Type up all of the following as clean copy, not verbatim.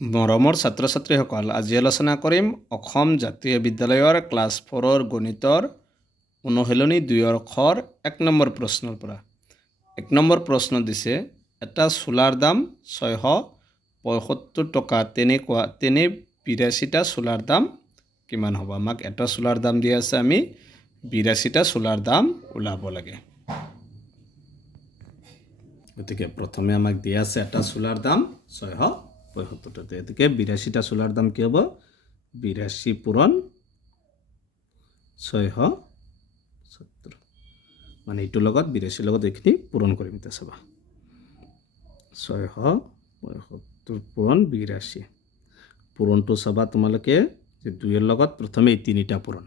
মৰমৰ ছাত্ৰ ছাত্ৰীসকল, আজি আলোচনা কৰিম অসম জাতীয় বিদ্যালয়ৰ ক্লাছ 4ৰ গণিতৰ অনুশীলনী 2ৰ ৰ 1 নম্বৰ প্ৰশ্নৰ পৰা। 1 নম্বৰ প্ৰশ্ন দিছে, এটা চোলাৰ দাম 675 টকা, তেনে 82টা চোলাৰ দাম কিমান হ'ব? আমাক এটা চোলাৰ দাম দিয়া আছে, আমি 82টা চোলাৰ দাম ওলাব লাগে। গতিকে প্ৰথমে আমাক দিয়া আছে এটা চোলাৰ দাম 675 টকা। গতিকে 82টা চোলাৰ দাম কি হ'ব? 82 পূৰণ 670, মানে এইটোৰ লগত 82 লগত এইখিনি পূৰণ কৰিম। এতিয়া চাবা, 675 পূৰণ 82, পূৰণটো চাবা তোমালোকে যে 2ৰ লগত প্ৰথমে 3টা পূৰণ,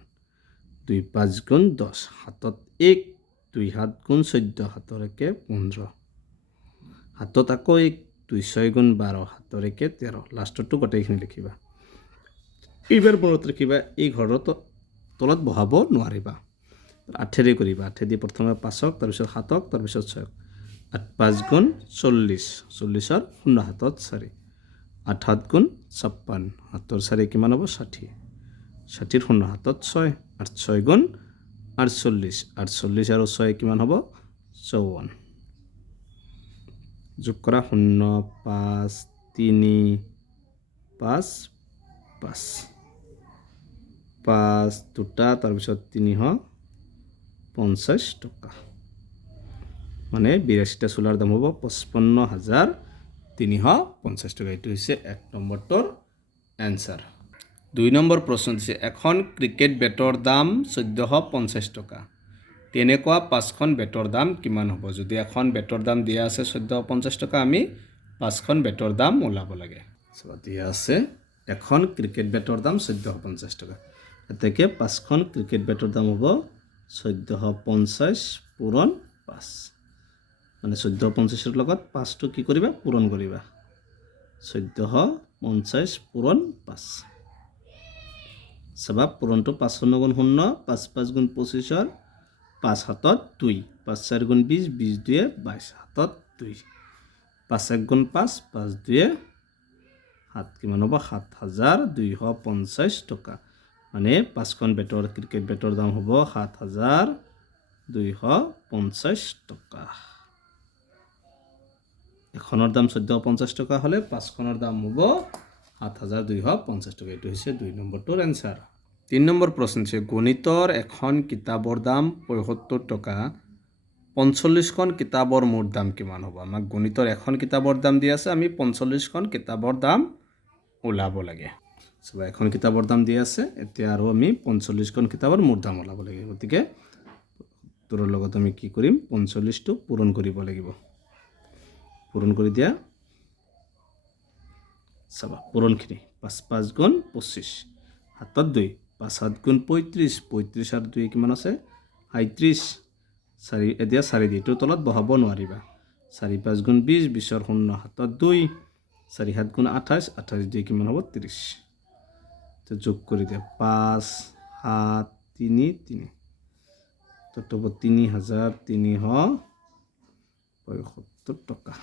2 5 গুণ 10, হাতত 1, 2 7 গুণ 14, হাতৰ 1 15, হাতত আকৌ 1, 2 6 গুণ 12, হাতৰ 1 13, লাষ্টৰটো গোটেইখিনি লিখিবা। এইবাৰ মনত ৰাখিবা, এই ঘৰৰ তলত বহাব নোৱাৰিবা, 8ৰে কৰিবা। 8 দি প্ৰথমে 5ক, তাৰপিছত 7ক, তাৰপিছত 6ক। 8 5 গুণ 40, 40ৰ 0 হাতত 4, 8 7 গুণ 56, হাতৰ 4 কিমান হ'ব? 60, 60ৰ 0 হাতত 6, 8 6 গুণ 48, 48 আৰু 6 কিমান হ'ব? 54। যোগ কৰা 0 5 3 5 5 5 দুটা, তাৰপিছত 350 টকা, মানে 82টা চোলাৰ দাম হ'ব 55,350 টকা। এইটো হৈছে 1 নম্বৰটোৰ এনচাৰ। 2 নম্বৰ প্ৰশ্ন দিছে, এখন ক্ৰিকেট বেটৰ দাম 1450 টকা, তেনেকুৱা 5খন বেটৰ দাম কিমান হ'ব? যদি এখন বেটৰ দাম দিয়া আছে 1450 টকা, আমি 5খন বেটৰ দাম ওলাব লাগে। দিয়া আছে এখন ক্ৰিকেট বেটৰ দাম 1450 টকা, এতেকে 5খন ক্ৰিকেট বেটৰ দাম হ'ব 1450 পূৰণ 5, মানে 1450ৰ লগত 5টো কি কৰিবা? পূৰণ কৰিবা। 1450 পূৰণ 5, চাবা পূৰণটো 5 গুণ 0, 5 5 গুণ 25ৰ 5 হাতত 2, 5 4 গুণ 20, 20 2 22, হাতত 2, 5 1 গুণ 5, 5 2 7, কিমান হ'ব? 7250 টকা, মানে 5খন বেটৰ ক্ৰিকেট বেটৰ দাম হ'ব 7250 টকা। এখনৰ দাম 1450 টকা হ'লে 5খনৰ দাম হ'ব 7250 টকা। এইটো হৈছে 2 নম্বৰটোৰ এনচাৰ। 3 নম্বৰ প্ৰশ্ন হৈছে, গণিতৰ এখন কিতাপৰ দাম 75 টকা, 45খন কিতাপৰ মুঠ দাম কিমান হ'ব? আমাক গণিতৰ এখন কিতাপৰ দাম দিয়া আছে, আমি 45খন কিতাপৰ দাম ওলাব লাগে। চাবা, এখন কিতাপৰ দাম দিয়া আছে, এতিয়া আৰু আমি 45খন কিতাপৰ মুঠ দাম ওলাব লাগে। গতিকে তোৰ লগত আমি কি কৰিম? 45টো পূৰণ কৰিব লাগিব। পূৰণ কৰি দিয়া, চাবা পূৰণখিনি 5 5 গুণ 25, হাতত 2, 5 7 গুণ 35, 35 আৰু 2 কিমান আছে? 37, 4 এতিয়া 4 দি এইটোৰ তলত বহাব নোৱাৰিবা। 4 5 গুণ 20, 20ৰ 0 হাতত 2, 4 7 গুণ 28, 28 দি কিমান হ'ব? 30। যোগ কৰি দিয়া, 5 7 3 3, তাত হ'ব 3375 টকা।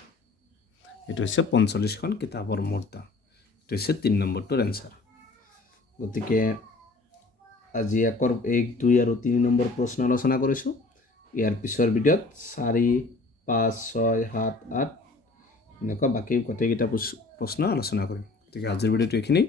এইটো হৈছে 45খন কিতাপৰ মুঠ দাম। এইটো হৈছে 3 নম্বৰটোৰ এনচাৰ। গতিকে আজি 1 2 আৰু 3 নম্বৰ প্ৰশ্ন আলোচনা কৰিছোঁ। ইয়াৰ পিছৰ ভিডিঅ'ত 4 5 6 7 8 এনেকুৱা বাকী গোটেইকেইটা প্ৰশ্ন আলোচনা কৰিম। গতিকে আজিৰ ভিডিঅ'টো এইখিনি।